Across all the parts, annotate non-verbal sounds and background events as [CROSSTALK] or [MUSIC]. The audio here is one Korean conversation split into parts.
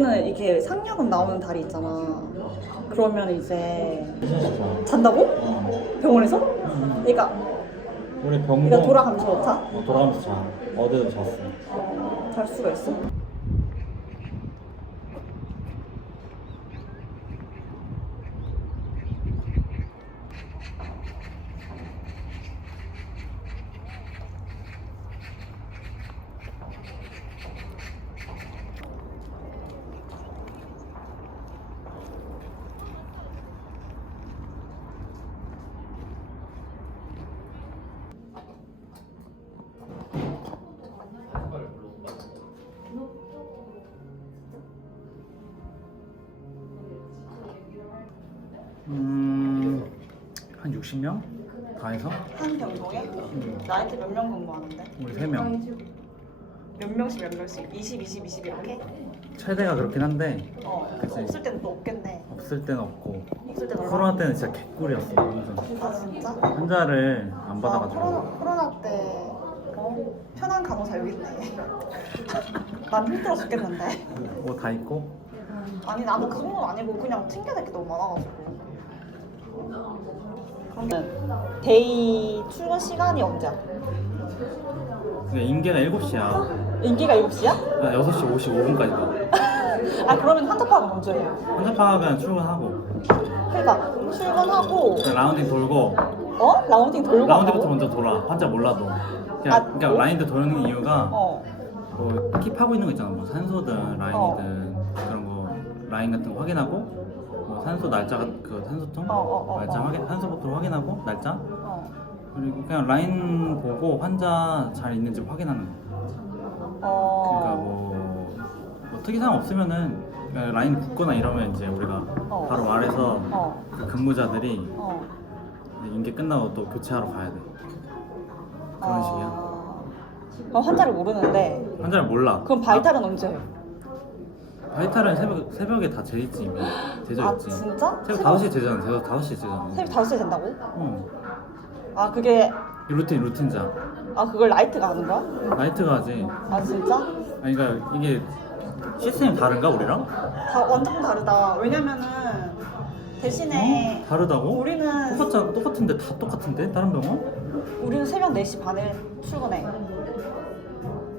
는 이렇게 상여금 나오는 달이 있잖아. 그러면 이제 괜찮았어. 잔다고? 어. 병원에서? 응. 그러니까 우리 병동. 그러니까 돌아가면서 자? 어, 돌아가면서 자. 어제도 잤어. 잘 수가 있어? 60명? 다 해서? 한 병동에? 나이트 몇명 근무하는데? 우리 3명. 몇 명씩 몇 명씩? 20, 20, 20 이렇게? 최대가 그렇긴 한데, 어. 그치. 없을 때는 또 없겠네. 없을 때는 없고. 없을 때는? 코로나 때는 진짜 개꿀이었어. 완전. 아 진짜? 환자를 안 아, 받아가지고. 코로나, 코로나 때 어? 편한 간호사 여기 있네. 난 힘들어 죽겠는데. 옷 다 입고. 아니 나는 그 정도는 아니고 그냥 튕겨낼 게 너무 많아가지고. 그러면 데이 출근 시간이 언제야? 그게 인계가 7시야. 인기가 7시야? 6시 55분까지 가. [LAUGHS] 아 그러면 파악은 언제 해? 환자 파악은 출근하고, 그러니까 출근하고 라운딩 돌고, 어? 라운딩 돌고 라운딩부터 가고? 먼저 돌아. 환자 몰라도. 그냥, 아, 그러니까 뭐? 라인드 도는 이유가 어. 뭐 킵하고 있는 거 있잖아. 뭐 산소든 라인이든 그런 거 라인 같은 거 확인하고 뭐 산소 날짜 같- 그 산소통 어, 어, 어, 날짜 어. 확인 산소 보트로 확인하고 날짜 어. 그리고 그냥 라인 보고 환자 잘 있는지 확인하는 거. 그러니까 어. 뭐, 뭐 특이사항 없으면은 그냥 라인 붙거나 이러면 이제 우리가 어. 바로 말해서 어. 그 근무자들이 어. 인계 끝나고 또 교체하러 가야 돼. 그런 식이야. 아. 그럼 환자를 모르는데 환자를 몰라. 그럼 바이탈은 언제 해? 바이탈은 새벽 새벽에 다 재있지 이미 재져 아 있지. 진짜? 새벽 5시에 재잖아. 새벽 5시에 재잖아. 새벽 5시에 된다고? 어. 아 그게 이 루틴 루틴자. 아 그걸 라이트가 하는 거야? 나이트가 하지. 아 진짜? 아니 그러니까 이게 시스템이 다른가 우리랑? 다 완전 다르다. 왜냐면은 대신에 어? 다르다고? 우리는 똑같잖아. 똑같은데 다 똑같은데 다른 병원? 우리는 새벽 4시 반에 출근해.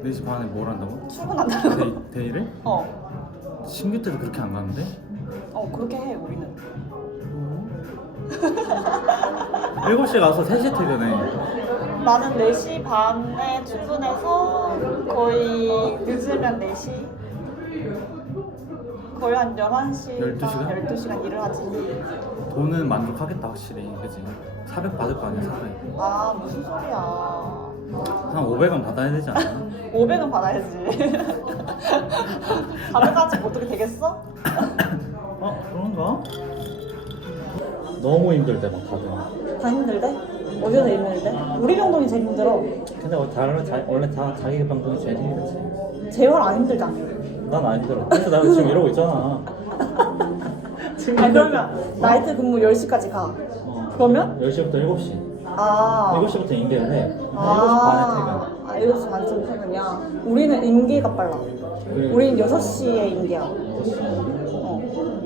4시 반에 뭘 한다고? 출근한다고. 데이, 데이를? 어. 신규 때도 그렇게 안 가는데? 어 그렇게 해 우리는. 7시에 가서 3시에 퇴근해. 나는 4시 반에 출근해서 거의 늦으면 4시? 거의 한 11시, 12시간? 12시간 일을 하지. 돈은 만족하겠다 확실히. 그지? 400 받을 거 아니야 400. 아, 무슨 소리야. 한 500원 받아야 되지 않나? [LAUGHS] 500은 받아야지. [LAUGHS] 400까지 어떻게 되겠어? [LAUGHS] 어? 그런가? 너무 힘들 때막 다들. 다 힘들대? 어디가 제일 힘들대? 우리 병동이 제일 힘들어. 근데 원래 다른 자, 원래 다 자기 방송이 제일 힘들지. 재활 안 힘들잖아. 난안 힘들어. 그래서 나 지금 이러고 있잖아. 지금 아, 그러면 나이트 근무 10시까지 가. 어. 그러면? 10시부터 7시. 아. 7시부터 인계를 해. 아, 7시 아 7시 반쯤 퇴근이야. 우리는 인계가 빨라. 반에 퇴근. 우리는 6시에 인계야. 6시. 어.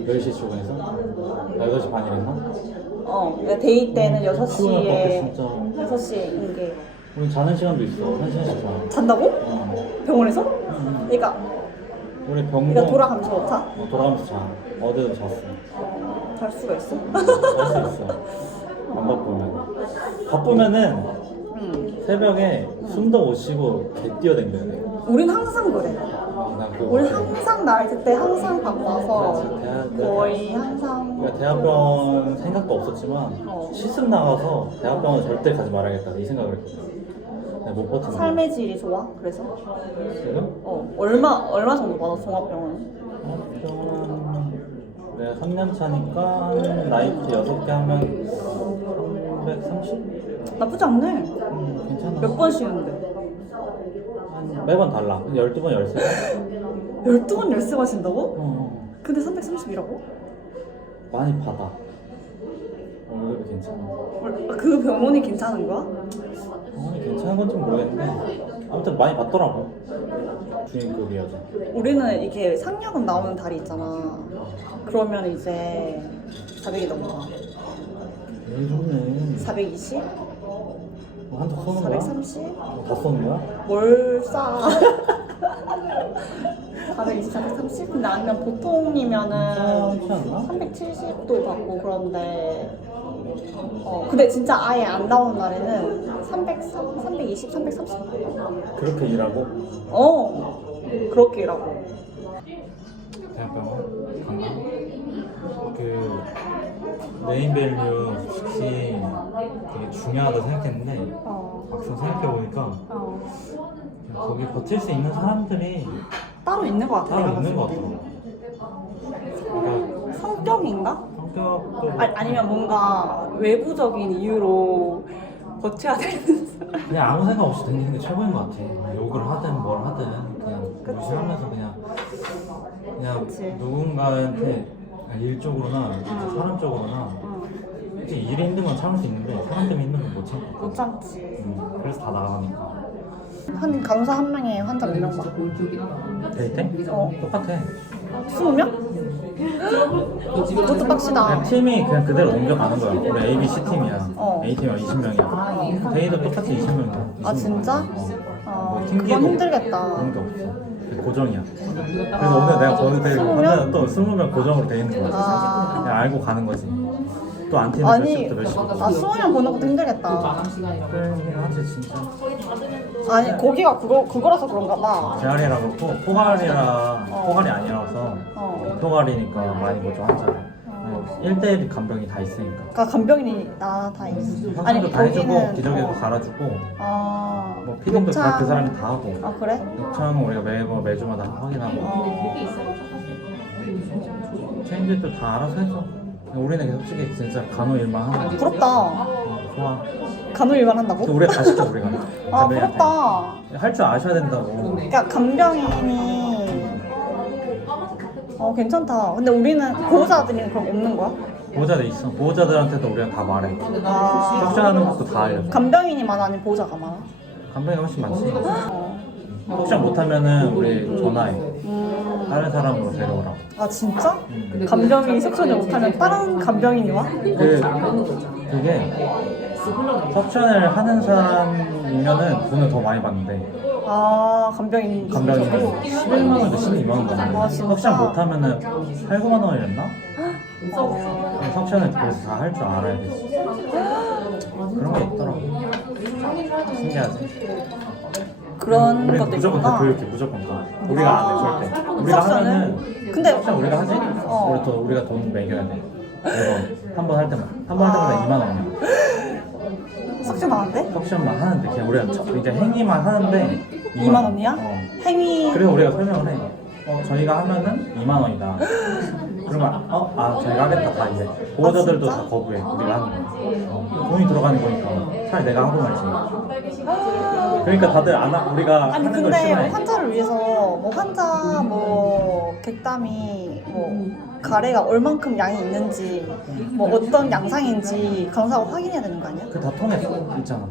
10시 출근해서? 나 6시 반이랬나? 어. 그러니까 데이 때는 피곤할 것 같아, 6시에, 진짜. 6시에 인계. 우린 자는 시간도 있어. 한 시간씩 자. 잔다고? 어. 병원에서? 응. 그러니까, 우리 병동. 그러니까 돌아가면서 자? 어, 돌아가면서 자. 어제도 잤어. 잘 수가 있어? 잘 수 있어. 안 바쁘면. 바쁘면은 응. 새벽에 숨도 못 쉬고 개 뛰어댕겨야 돼. 우린 항상 그래. 우리. 항상 나이트 때 항상 바빠서 거의 항상 그러니까 대학병원 생각도 없었지만 어. 실습 나가서 대학병원 절대 가지 말아야겠다 이 생각을 했거든. 근데 못 버티는 거야. 삶의 질이 좋아. 그래서 지금? 어 얼마 얼마 정도 받아 종합병원? 대학병원 내가 3년 차니까 나이트 6개 하면 330? 나쁘지 않네. 음, 괜찮아. 몇번 쉬는데? 한 매번 달라. 12번, 13번? 12번 열쇠 마신다고? 어, 근데 330이라고? 많이 받아. 월급이 괜찮아. 그 병원이 괜찮은 거야? 병원이 괜찮은 건지 모르겠는데 아무튼 많이 받더라고 주인급이어서 우리는 이게 상여금 나오는 달이 있잖아. 그러면 이제 400이 넘어가. 왜 좋네 420? 한턱 쏘는 거야? 430? 다 쏘는 거야? 뭘 싸? 420, 430? 근데 아니면 보통이면은 하지 않나? 370도 받고 그런데 어 근데 진짜 아예 안 나오는 날에는 303, 320, 330? 그렇게 일하고 어 그렇게 일하고 대학병원 강남 그 네임밸류 숙식 되게 중요하다 생각했는데 어, 막상 생각해보니까 어. 거기 버틸 수 있는 사람들이 따로 있는 것 같아 따로 내가 있는 것 봤을 때. 같더라고 그러니까 성격인가? 성격도 아니, 아니면 뭔가 외부적인 이유로 버텨야 되는 그냥 아무 생각 없이 다니는 게 최고인 것 같아 욕을 하든 뭘 하든 그냥 그치. 무시하면서 그냥 그냥 그치. 누군가한테 그냥 일적으로나 응. 사람적으로나 응, 이제 일이 힘든 건 참을 수 있는데 사람 때문에 힘든 건 못 참고 못 참지 음, 그래서 다 나가니까 한 간호사 한 명에 환자 몇 명 봐? 데이트? 어. 똑같아 20명? 그것도 빡시다. 그냥 팀이 그냥 그대로 넘겨가는 거야. 우리 A, B, C 팀이야. 어. A 팀이 20명이야. 데이도 똑같이 20명이야. 아 진짜? 어. 어, 뭐 그건 힘들겠다. 그런 게 없어. 고정이야. 그래서 오늘 내가 거기 데리고 명? 환자는 또 20명 고정으로 돼 있는 거야. 아. 그냥 알고 가는 거지 또안 튀는 몇 아니 시부터 몇 시부터 아 수원형 보는 것도 힘들겠다. 그러긴 하지 진짜. 아니 거기가 그거, 그거라서 그런가 봐. 재활이라 그렇고 포괄이라 어. 포괄이 아니라서 어. 포괄이니까 많이 뭐죠 환자 1대1 간병이 다 있으니까. 그러니까 간병인이 나다 있어. 아니 확진도 다 해주고 거기는 기저귀도 어. 갈아주고 아. 뭐 피딩도 다그 녹차. 사람이 다 하고. 아 그래? 녹차는 우리가 매번 매주마다 확인하고. 어. 체인지도 다 알아서 해줘 우리는 솔직히 진짜 간호 일만 하는 거 부럽다. 어, 좋아. 간호 일만 한다고? 또 우리가 다 시켜 우리가. 아. 부럽다. 할줄 아셔야 된다고. 그러니까 간병인이 어 괜찮다. 근데 우리는 보호자들이 그럼 없는 거야? 보호자들 있어. 보호자들한테도 우리가 다 말해. 아. 석션하는 것도 다 알려줘. 간병인이 많아? 아니면 보호자가 많아? 간병이 훨씬 많지. 어. 석션 못하면은 우리 전화해. 음. 다른 사람으로 데려오라고 아 진짜? 음. 간병인이 석션을 못하면 다른 간병인이 와? 그 그게 석션을 하는 사람이면은 돈을 더 많이 받는데 아 간병인 간병이 11만 원에서 12만 원 받는 아, 거야 진짜? 석션 못하면은 8, 9만 원이었나? 어. 석션을 그래서 다 할 줄 알아야 되지 그런 게 있더라고 신기하지 그런 우리는 것도 무조건 있구나 다 교육해 무조건 다 우리가 안해 절대 우리가? 하면은 근데 석션 우리가 하지? 어. 우리 또 우리가 돈 매겨야 돼 매번 한번 할 때만 한 번 할 때마다 아. 2만 원이야 [GASPS] 석션 나는데? 석션만 하는데 그냥 우리가 저- 이제 행위만 하는데 2만 원이야? 어. 행위 그래서 우리가 설명을 해. 어, 저희가 하면은 2만 원이다. 그러면 어, 아 저희가 하겠다 다 이제 보호자들도 아? 다 거부해. 우리가 하는 거. 어, 돈이 들어가는 거니까 차라리 내가 하고 말지. 그러니까 다들 안 하, 우리가 아니 하는 걸 근데 싫어해. 환자를 위해서 뭐 환자 뭐 객담이 뭐 가래가 얼만큼 양이 있는지 뭐 어떤 양상인지 간호사가 확인해야 되는 거 아니야? 그다 통했어 있잖아.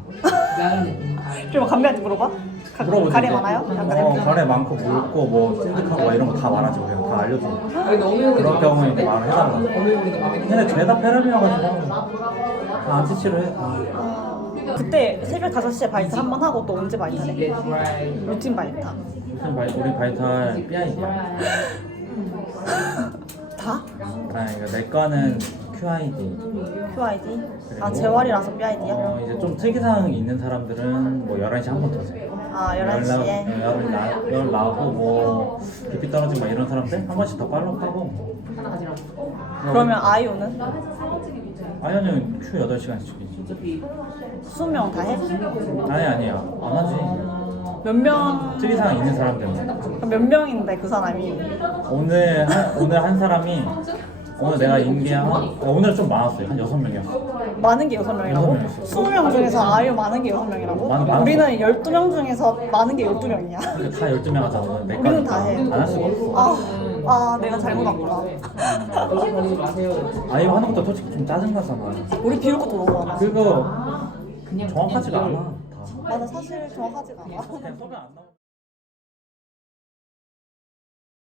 그럼 간병한테 물어봐? 가, 물어보지. 가래 이제. 많아요? 약간 어, 이렇게 가래 많고 묽고 뭐 찐득하고 막 이런 거 다 말하지 우리가 다 알려줘. 그런 경우에 이제 말을 해달라. 근데 죄다 페르미여가지고 다 안치치료해. 다. 어, 그때 새벽 5시에 바이트 한 번 하고 또 언제 바이트 해? 루틴 바이트 무슨 바이, 우리 바이탈 PID야. [LAUGHS] 다? 아니 그러니까 내 거는 QID. QID? 아 재활이라서 PID야? 어, 이제 좀 특이사항이 있는 사람들은 뭐 11시에 한번 더 재. 아 11시에? 열, 나, 열 나오고 뭐 BP 떨어지고 막 이런 사람들 한 번씩 더 팔로우 하고 그러면 아이오는? 아연은 Q 8시간씩 죽이지 수명 다 해? 아니 아니야 안 하지 몇 명? 특이사항 있는 사람들은 몇 명인데 그 사람이? 오늘 한, 오늘 한 사람이 오늘 내가 인계한 오늘 좀 많았어요 한 6명이었어 많은 게 6명이라고? 여섯 명이었어. 20명 중에서 아이오 많은 게 6명이라고? 많- 많았어. 우리는 12명 중에서 많은 게 12명이야 다 12명 하잖아 오늘 내 우리는 다 해. 안할 수가 없어 아, 아 내가 잘못 왔구나 아이유 하는 것도 솔직히 좀 짜증 나잖아 우리 비울 것도 너무 많아 그거 정확하지가 않아 다 아, 맞아 사실 정확하지가 않아. 그냥 안